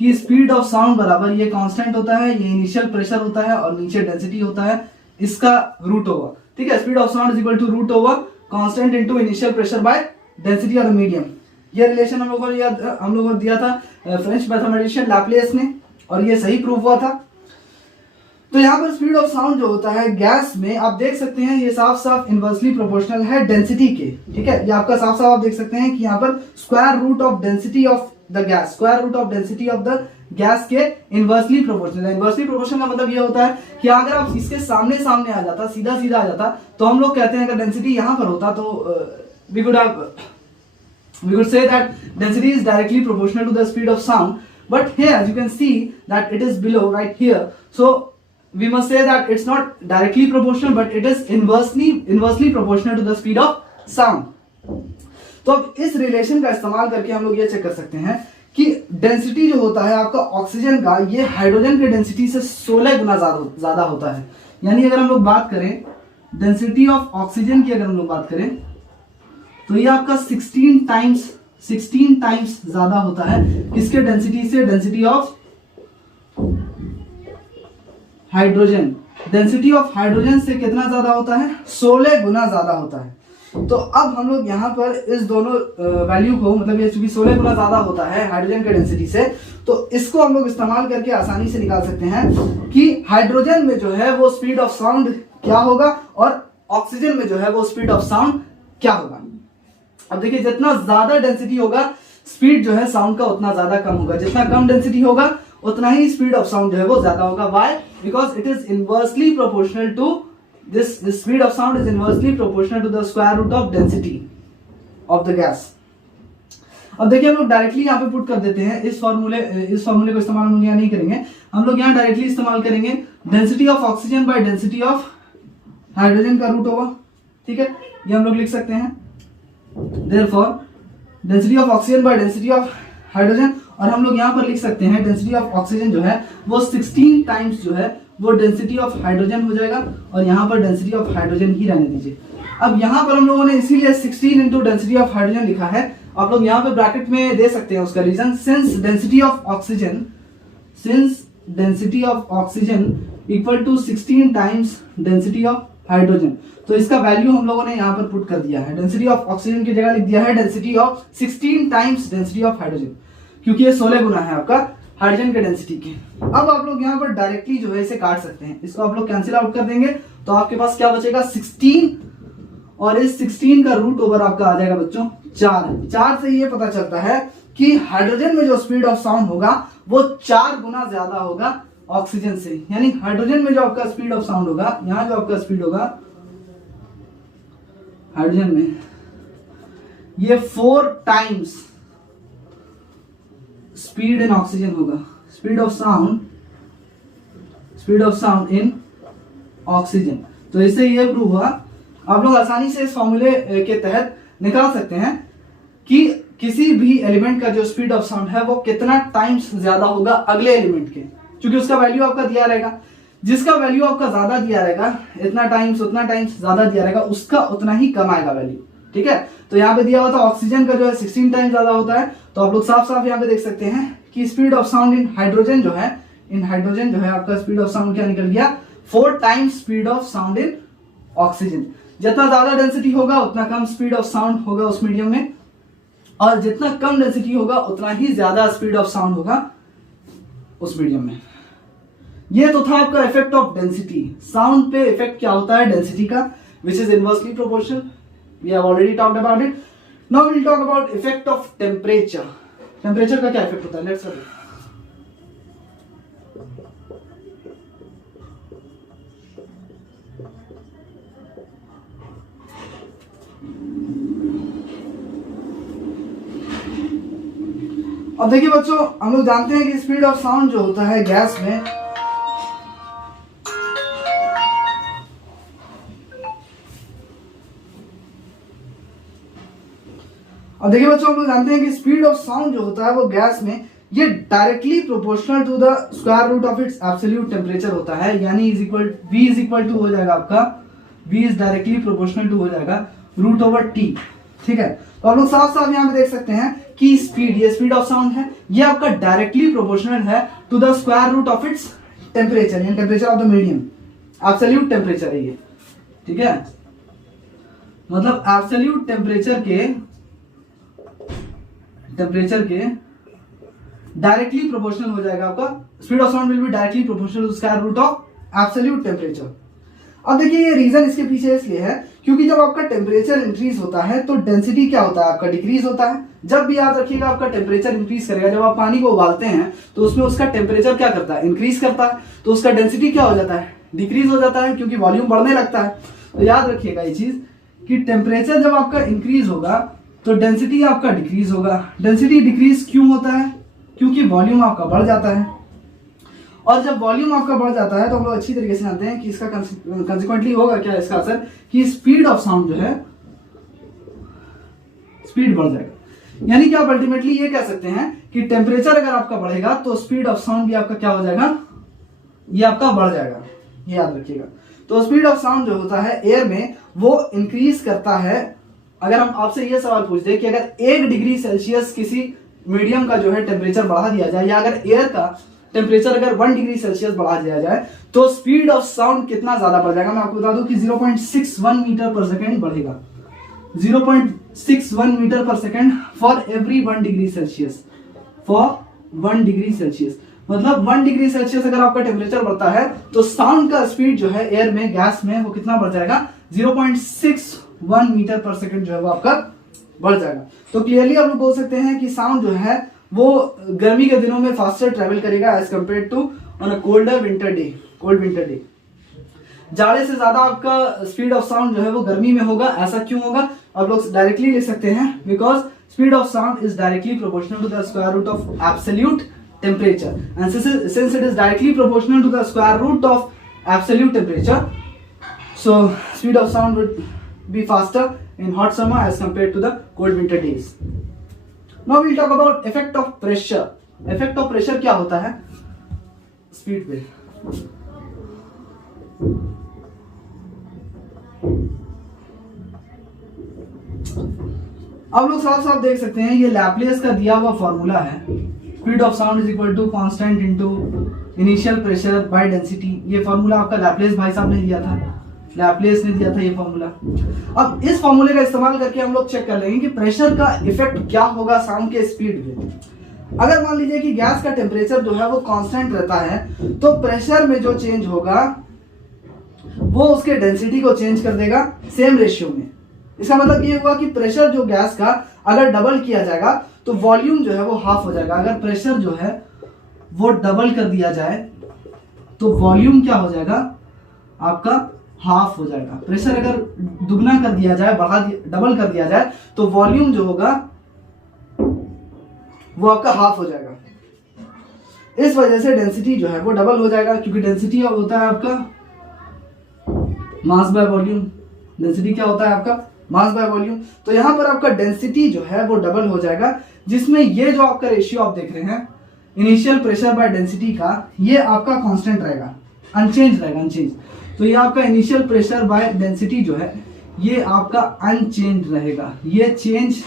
कि स्पीड ऑफ साउंड बराबर ये कांस्टेंट होता है, ये इनिशियल प्रेशर होता है और नीचे डेंसिटी होता है, इसका रूट ओवर। ठीक है, speed of sound is equal to root over constant into initial pressure by density of the medium. ये रिलेशन हम लोगों ने दिया था फ्रेंच मैथमेटिशियन लैप्लेस ने, और ये सही प्रूव हुआ था। तो यहाँ पर स्पीड ऑफ साउंड जो होता है गैस में, आप देख सकते हैं ये साफ साफ इनवर्सली प्रोपोर्शनल है डेंसिटी के, ठीक है। ये आपका साफ साफ आप देख सकते हैं कि यहाँ पर square root of density of the gas, square root of density of the gas के इनवर्सली प्रोपोर्शनल। इनवर्सली प्रोपोर्शनल का मतलब ये होता है कि अगर आप इसके सामने सामने आ जाता, सीधा सीधा आ जाता, तो हम लोग कहते हैं अगर डेंसिटी यहाँ पर होता तो we could say that density is directly proportional to the speed of sound, but here as you can see that it is below right here, so we must say that it's not directly proportional but it is inversely proportional to the speed of sound. तो अब इस relation का इस्तेमाल करके हम लोग ये check कर सकते हैं कि डेंसिटी जो होता है आपका ऑक्सीजन का, ये हाइड्रोजन के डेंसिटी से 16 गुना ज्यादा होता है। यानी अगर हम लोग बात करें डेंसिटी ऑफ ऑक्सीजन की, अगर हम लोग बात करें तो ये आपका 16 टाइम्स ज्यादा होता है किसके डेंसिटी से, density of hydrogen. Density of hydrogen से कितना ज्यादा होता है, 16 गुना ज्यादा होता है। तो अब हम लोग यहाँ पर इस दोनों वैल्यू को, मतलब ये चूंकि 16 गुना ज्यादा होता है हाइड्रोजन के डेंसिटी से, तो इसको हम लोग इस्तेमाल करके आसानी से निकाल सकते हैं कि हाइड्रोजन में जो है वो स्पीड ऑफ साउंड क्या होगा और ऑक्सीजन में जो है वो स्पीड ऑफ साउंड क्या होगा। अब देखिए जितना ज्यादा डेंसिटी होगा स्पीड जो है साउंड का उतना ज्यादा कम होगा, जितना कम डेंसिटी होगा उतना ही स्पीड ऑफ साउंड जो है वो ज्यादा होगा। Why? Because it is inversely proportional to this speed of sound is inversely proportional to the square root of density of the gas. अब देखिए हम लोग डायरेक्टली यहाँ पे पुट कर देते हैं इस फॉर्मूले को इस्तेमाल हम लोग यहाँ नहीं करेंगे, हम लोग यहाँ डायरेक्टली इस्तेमाल करेंगे density of oxygen by density of hydrogen का रूट होगा, ठीक है। ये हम लोग लिख सकते हैं therefore density of oxygen by density of hydrogen, और हम लोग यहाँ पर लिख सकते हैं डेंसिटी ऑफ ऑक्सीजन जो है वो 16 टाइम्स जो है वो डेंसिटी ऑफ हाइड्रोजन हो जाएगा, और यहाँ पर डेंसिटी ऑफ हाइड्रोजन ही रहने दीजिए। अब यहाँ पर हम लोगों ने इसीलिए 16 इंटू डेंसिटी ऑफ हाइड्रोजन लिखा है, आप लोग यहाँ पे ब्रैकेट में दे सकते हैं उसका reason, since density of oxygen equal to 16 times density of hydrogen. तो इसका वैल्यू हम लोगों ने यहाँ पर पुट कर दिया है, डेंसिटी ऑफ ऑक्सीजन की जगह लिख दिया है density of 16 times density of hydrogen, क्योंकि ये 16 गुना है आपका हाइड्रोजन के डेंसिटी के। अब आप लोग यहाँ पर डायरेक्टली जो है इसे काट सकते हैं, इसको आप लोग कैंसिल आउट कर देंगे तो आपके पास क्या बचेगा 16, और इस 16 का रूट ओवर आपका आ जाएगा बच्चों 4 से ये पता चलता है कि हाइड्रोजन में जो स्पीड ऑफ साउंड होगा वो 4 गुना ज्यादा होगा ऑक्सीजन से। यानी हाइड्रोजन में जो आपका स्पीड ऑफ साउंड होगा, यहाँ जो आपका स्पीड होगा हाइड्रोजन में, ये 4 टाइम्स स्पीड इन ऑक्सीजन होगा, speed of sound in oxygen. तो इससे ये प्रूव हुआ, आप लोग आसानी से इस फॉर्मूले के तहत निकाल सकते हैं कि किसी भी एलिमेंट का जो स्पीड ऑफ साउंड है वो कितना टाइम्स ज्यादा होगा अगले एलिमेंट के, क्योंकि उसका वैल्यू आपका दिया रहेगा, जिसका वैल्यू आपका ज्यादा दिया रहेगा, इतना टाइम्स उतना टाइम्स ज्यादा दिया रहेगा, उसका उतना ही कम आएगा वैल्यू, ठीक है। तो यहाँ पे दिया हुआ था ऑक्सीजन का जो है 16 टाइम्स ज्यादा होता है, तो आप लोग साफ साफ यहाँ पे देख सकते हैं कि speed of sound in hydrogen जो है आपका स्पीड ऑफ साउंड क्या निकल गया, 4 times speed of sound in oxygen. जितना ज्यादा डेंसिटी होगा उतना कम स्पीड ऑफ साउंड होगा उस मीडियम में, और जितना कम डेंसिटी होगा उतना ही ज्यादा स्पीड ऑफ साउंड होगा उस मीडियम में। ये तो था आपका इफेक्ट ऑफ डेंसिटी। साउंड पे इफेक्ट क्या होता है डेंसिटी का, which is inversely proportional, we have already talked about it. Now we will talk about effect of temperature. Temperature का क्या इफेक्ट होता है, लेट्स सी। अब देखिए बच्चों, हम लोग जानते हैं कि स्पीड ऑफ साउंड जो होता है गैस में, अब देखिए बच्चों हम लोग जानते हैं कि स्पीड ऑफ साउंड जो होता है वो गैस में ये directly proportional to the square root of its absolute temperature होता है। यानी V इज इक्वल टू हो जाएगा आपका, V is directly proportional to हो जाएगा रूट ओवर T, ठीक है। तो आप लोग साफ साफ यहाँ पे देख सकते हैं कि स्पीड, ये स्पीड ऑफ साउंड है, ये आपका डायरेक्टली प्रोपोर्शनल है to the square root of its temperature, यानी temperature of the medium, absolute temperature है ये, ठीक है। मतलब एब्सोल्यूट टेम्परेचर के टेम्परेचर के डायरेक्टली प्रोपोर्शनल हो जाएगा आपका, speed of sound will be directly proportional to square root of absolute temperature. अब देखिए ये रीजन इसके पीछे इसलिए है क्योंकि जब आपका टेम्परेचर इंक्रीज होता है तो डेंसिटी क्या होता है आपका डिक्रीज होता है। जब भी याद रखिएगा आपका टेम्परेचर इंक्रीज करेगा, जब आप पानी को उबालते हैं तो उसमें उसका टेम्परेचर क्या करता है इंक्रीज करता है, तो उसका डेंसिटी क्या हो जाता है डिक्रीज हो जाता है क्योंकि वॉल्यूम बढ़ने लगता है। तो याद रखिएगा ये चीज कि टेम्परेचर जब आपका इंक्रीज होगा तो डेंसिटी आपका डिक्रीज होगा। डेंसिटी डिक्रीज क्यों होता है? क्योंकि वॉल्यूम आपका बढ़ जाता है, और जब वॉल्यूम आपका बढ़ जाता है तो हम लोग अच्छी तरीके से जानते हैं कि इसका कंसिक्वेंटली होगा क्या इसका असर कि स्पीड ऑफ साउंड जो है स्पीड बढ़ जाएगा। यानी कि आप अल्टीमेटली ये कह सकते हैं कि टेम्परेचर अगर आपका बढ़ेगा तो स्पीड ऑफ साउंड भी आपका क्या हो जाएगा, ये आपका बढ़ जाएगा, ये याद रखिएगा। तो स्पीड ऑफ साउंड जो होता है एयर में वो इंक्रीज करता है। अगर हम आपसे ये सवाल पूछ दें कि अगर 1 डिग्री सेल्सियस किसी मीडियम का जो है टेम्परेचर बढ़ा दिया जाए, या अगर एयर का टेम्परेचर अगर 1 डिग्री सेल्सियस बढ़ा दिया जाए तो स्पीड ऑफ साउंड कितना ज्यादा बढ़ जाएगा? मैं आपको बता दूं कि 0.61 मीटर पर सेकेंड बढ़ेगा। 0.61 मीटर पर second for every 1 degree Celsius, for 1 degree Celsius. मतलब 1 डिग्री सेल्सियस अगर आपका टेम्परेचर बढ़ता है तो साउंड का स्पीड जो है एयर में, गैस में, वो कितना बढ़ जाएगा? 0.61 मीटर पर सेकेंड जो है वो आपका बढ़ जाएगा। तो क्लियरली आप लोग बोल सकते हैं कि साउंड जो है वो गर्मी के दिनों में फास्टर ट्रेवल करेगा as compare to on a colder winter day, cold winter day. जाड़े से ज्यादा आपका स्पीड ऑफ साउंड जो है वो गर्मी में होगा। ऐसा क्यों होगा? आप लोग डायरेक्टली लिख सकते हैं because speed of sound is directly proportional to the square root of absolute temperature, and since it is directly proportional to the square root of absolute temperature, so speed of sound would be faster in hot summer as compared to the cold winter days. Now we'll talk about effect of pressure. Effect of pressure क्या होता है speed पे? आप लोग साफ साफ देख सकते हैं ये लैप्लेस का दिया हुआ फॉर्मूला है। Speed of sound is equal to constant into initial pressure by density. ये फॉर्मूला आपका लैप्लेस भाई साहब ने दिया था, लैप्लेस ने दिया था ये फॉर्मूला। अब इस फॉर्मूले का इस्तेमाल करके हम लोग चेक कर लेंगे कि प्रेशर का इफेक्ट क्या होगा साउंड के स्पीड पे। अगर मान लीजिए कि गैस का टेम्परेचर जो है वो कांस्टेंट रहता है तो प्रेशर में जो चेंज होगा वो उसके डेंसिटी को चेंज कर देगा सेम रेशियो में। इसका मतलब ये हुआ कि प्रेशर जो गैस का अगर डबल किया जाएगा तो वॉल्यूम जो है वो हाफ हो जाएगा। अगर प्रेशर जो है वो डबल कर दिया जाए तो वॉल्यूम क्या हो जाएगा आपका हाफ हो जाएगा। प्रेशर अगर दुगना कर दिया जाए, डबल कर दिया जाए तो वॉल्यूम जो होगा वो आपका हाफ हो जाएगा। इस वजह से डेंसिटी जो है वो डबल हो जाएगा क्योंकि डेंसिटी होता है आपका मास बाय वॉल्यूम। डेंसिटी क्या होता है आपका मास बाय वॉल्यूम। तो यहां पर आपका डेंसिटी जो है वो डबल हो जाएगा, जिसमें ये जो आपका रेशियो आप देख रहे हैं इनिशियल प्रेशर बाय डेंसिटी का, ये आपका कांस्टेंट रहेगा, अनचेंज रहेगा, अनचेंज। तो ये आपका इनिशियल प्रेशर बाय डेंसिटी जो है ये आपका अनचेंज रहेगा, ये चेंज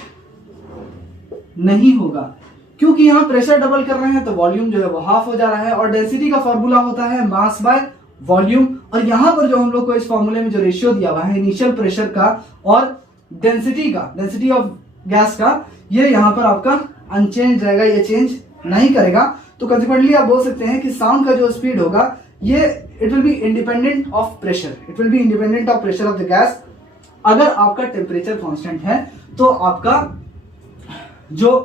नहीं होगा क्योंकि यहाँ प्रेशर डबल कर रहे हैं तो वॉल्यूम जो है वो हाफ हो जा रहा है। और डेंसिटी का फॉर्मूला होता है मास बाय वॉल्यूम। और यहाँ पर जो हम लोग को इस फॉर्मूले में जो रेशियो दिया हुआ है इनिशियल प्रेशर का और डेंसिटी का, डेंसिटी ऑफ गैस का, ये यहाँ पर आपका अनचेंज रहेगा, ये चेंज नहीं करेगा। तो कंसिक्वेंटली आप बोल सकते हैं कि साउंड का जो स्पीड होगा ये it will be independent of pressure, it will be independent of pressure of the gas. अगर आपका टेम्परेचर कांस्टेंट है तो आपका जो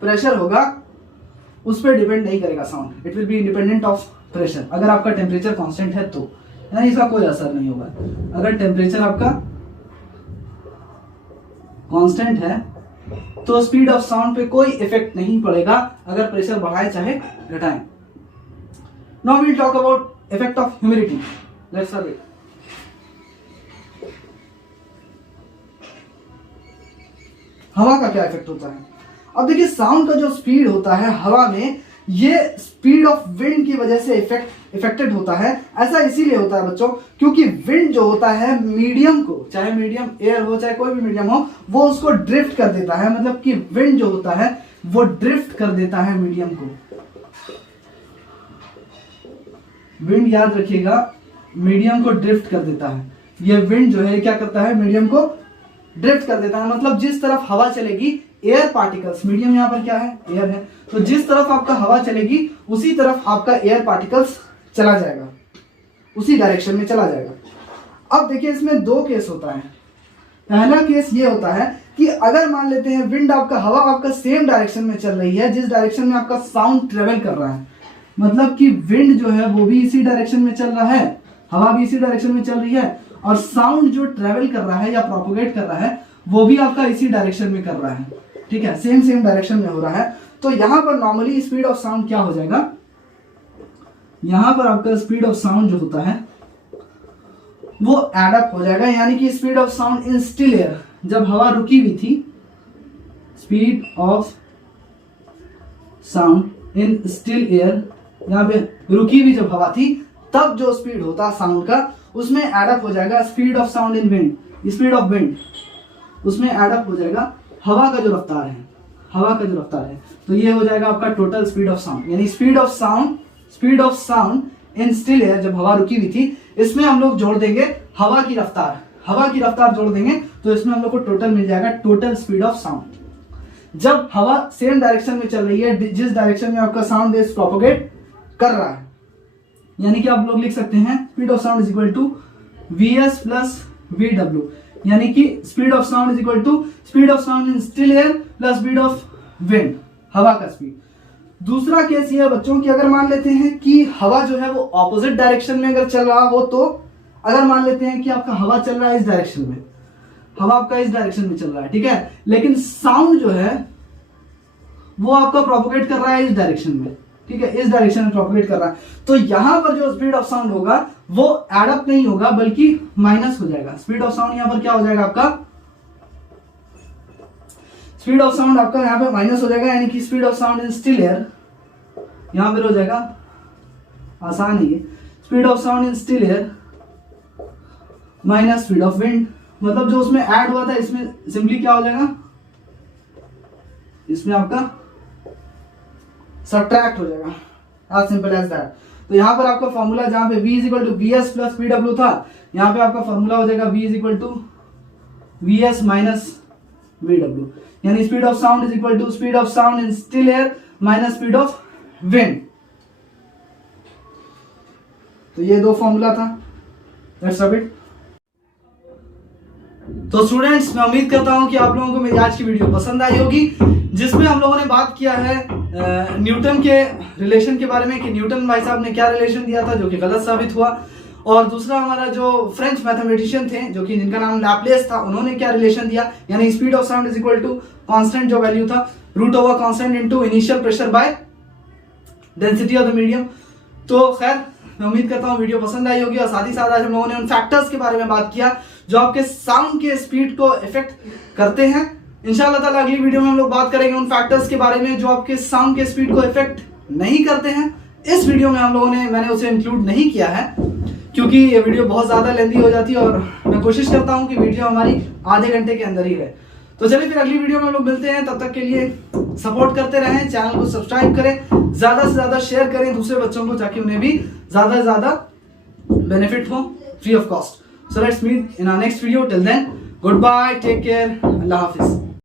प्रेशर होगा उस पर डिपेंड नहीं करेगा sound, it will be independent of pressure. अगर आपका टेम्परेचर कांस्टेंट है तो यानी इसका कोई असर नहीं होगा। अगर टेम्परेचर आपका कांस्टेंट है तो स्पीड ऑफ साउंड पे कोई इफेक्ट नहीं पड़ेगा अगर प्रेशर बढ़ाए चाहे घटाएं। Now we will talk about effect of humidity. Let's start it. हवा का क्या इफेक्ट होता है? अब देखिए साउंड का जो स्पीड होता है हवा में, ये स्पीड ऑफ विंड की वजह से इफेक्टेड होता है। ऐसा इसीलिए होता है बच्चों क्योंकि विंड जो होता है मीडियम को, चाहे मीडियम एयर हो चाहे कोई भी मीडियम हो, वो उसको ड्रिफ्ट कर देता है। मतलब कि विंड जो होता है वो ड्रिफ्ट कर देता है मीडियम को। विंड याद रखिएगा मीडियम को ड्रिफ्ट कर देता है। ये विंड जो है क्या करता है मीडियम को ड्रिफ्ट कर देता है। मतलब जिस तरफ हवा चलेगी एयर पार्टिकल्स, मीडियम यहाँ पर क्या है, एयर है, तो जिस तरफ आपका हवा चलेगी उसी तरफ आपका एयर पार्टिकल्स चला जाएगा, उसी डायरेक्शन में चला जाएगा। अब देखिए इसमें दो केस होता है। पहला केस ये होता है कि अगर मान लेते हैं विंड आपका, हवा आपका सेम डायरेक्शन में चल रही है जिस डायरेक्शन में आपका साउंड ट्रेवल कर रहा है, मतलब कि विंड जो है वो भी इसी डायरेक्शन में चल रहा है, हवा भी इसी डायरेक्शन में चल रही है, और साउंड जो ट्रेवल कर रहा है या प्रोपोगेट कर रहा है वो भी आपका इसी डायरेक्शन में कर रहा है, ठीक है, सेम डायरेक्शन में हो रहा है। तो यहां पर नॉर्मली स्पीड ऑफ साउंड क्या हो जाएगा, यहां पर आपका स्पीड ऑफ साउंड जो होता है वो एड अप हो जाएगा, यानी कि speed of sound in still air, जब हवा रुकी हुई थी, speed of sound in still air, यहां पे रुकी हुई जब हवा थी तब जो स्पीड होता साउंड का उसमें एड अप हो जाएगा speed of sound in wind, speed of wind, उसमें एड अप हो जाएगा हवा का जो रफ्तार है, हवा का जो रफ्तार है, तो ये हो जाएगा आपका टोटल स्पीड ऑफ साउंड, यानी speed of sound in still air जब हवा रुकी हुई थी, इसमें हम लोग जोड़ देंगे हवा की रफ्तार जोड़ देंगे, तो इसमें हम लोग को टोटल मिल जाएगा टोटल स्पीड ऑफ साउंड। जब हवा सेम डायरेक्शन में चल रही है जिस डायरेक्शन में आपका साउंड वेव प्रोपोगेट कर रहा है, यानी कि आप लोग लिख सकते हैं speed of sound is equal to Vs plus VW, यानी कि speed of sound is equal to speed of sound in still air plus speed of wind, हवा का स्पीड। दूसरा केस ये है बच्चों की, अगर मान लेते हैं कि हवा जो है वो ऑपोजिट डायरेक्शन में अगर चल रहा हो, तो अगर मान लेते हैं कि आपका हवा चल रहा है इस डायरेक्शन में, हवा आपका इस डायरेक्शन में चल रहा है, ठीक है, लेकिन साउंड जो है वो आपका प्रोपोगेट कर रहा है इस डायरेक्शन में, ठीक है, इस डायरेक्शन में प्रोपोगेट कर रहा है, तो यहां पर जो स्पीड ऑफ साउंड होगा वो एड अप नहीं होगा बल्कि माइनस हो जाएगा। स्पीड ऑफ साउंड यहां पर क्या हो जाएगा आपका, स्पीड ऑफ साउंड आपका यहां पे माइनस हो जाएगा, यानी कि speed of sound in still air यहां पर हो जाएगा, आसान है ये, speed of sound in still air minus speed of wind, मतलब जो उसमें ऐड हुआ था इसमें सिंपली क्या हो जाएगा, इसमें आपका सबट्रैक्ट हो जाएगा, as simple as that। तो यहां पर आपका फॉर्मूला जहां पे V is equal to Vs plus VW था, यहां पे आपका फॉर्मूला हो जाएगा V is equal to Vs minus VW, यानी speed of sound is equal to speed of sound in still air minus speed of wind. तो ये दो फॉर्मूला था, दैट्स इट। तो स्टूडेंट्स, मैं उम्मीद करता हूं कि आप लोगों को मेरी आज की वीडियो पसंद आई होगी, जिसमें हम लोगों ने बात किया है न्यूटन के रिलेशन के बारे में, कि न्यूटन भाई साहब ने क्या रिलेशन दिया था जो कि गलत साबित हुआ, और दूसरा हमारा जो फ्रेंच मैथमेटिशियन थे जो कि जिनका नाम लैपलेस था, उन्होंने क्या रिलेशन दिया, यानी speed of sound is equal to constant जो वैल्यू था root over constant into initial pressure by density of the medium. तो खैर, मैं उम्मीद करता हूँ वीडियो पसंद आई होगी, और साथ ही साथ आज हम लोगों ने उन फैक्टर्स के बारे में बात किया जो आपके साउंड के स्पीड को इफेक्ट करते हैं। इंशाल्लाह ताला अगली वीडियो में हम लोग बात करेंगे उन फैक्टर्स के बारे में जो आपके साउंड के स्पीड को इफेक्ट नहीं करते हैं। इस वीडियो में हम लोगों ने, मैंने उसे इंक्लूड नहीं किया है क्योंकि ये वीडियो बहुत ज्यादा लेंथी हो जाती है, और मैं कोशिश करता हूँ कि वीडियो हमारी आधे घंटे के अंदर ही रहे। तो चलिए फिर अगली वीडियो में हम लोग मिलते हैं, तब तक के लिए सपोर्ट करते रहें, चैनल को सब्सक्राइब करें, ज्यादा से ज्यादा शेयर करें दूसरे बच्चों को, ताकि उन्हें भी ज्यादा से ज्यादा बेनिफिट हो free of cost. So let's meet in our next video. Till then, goodbye, take care, Allah Hafiz.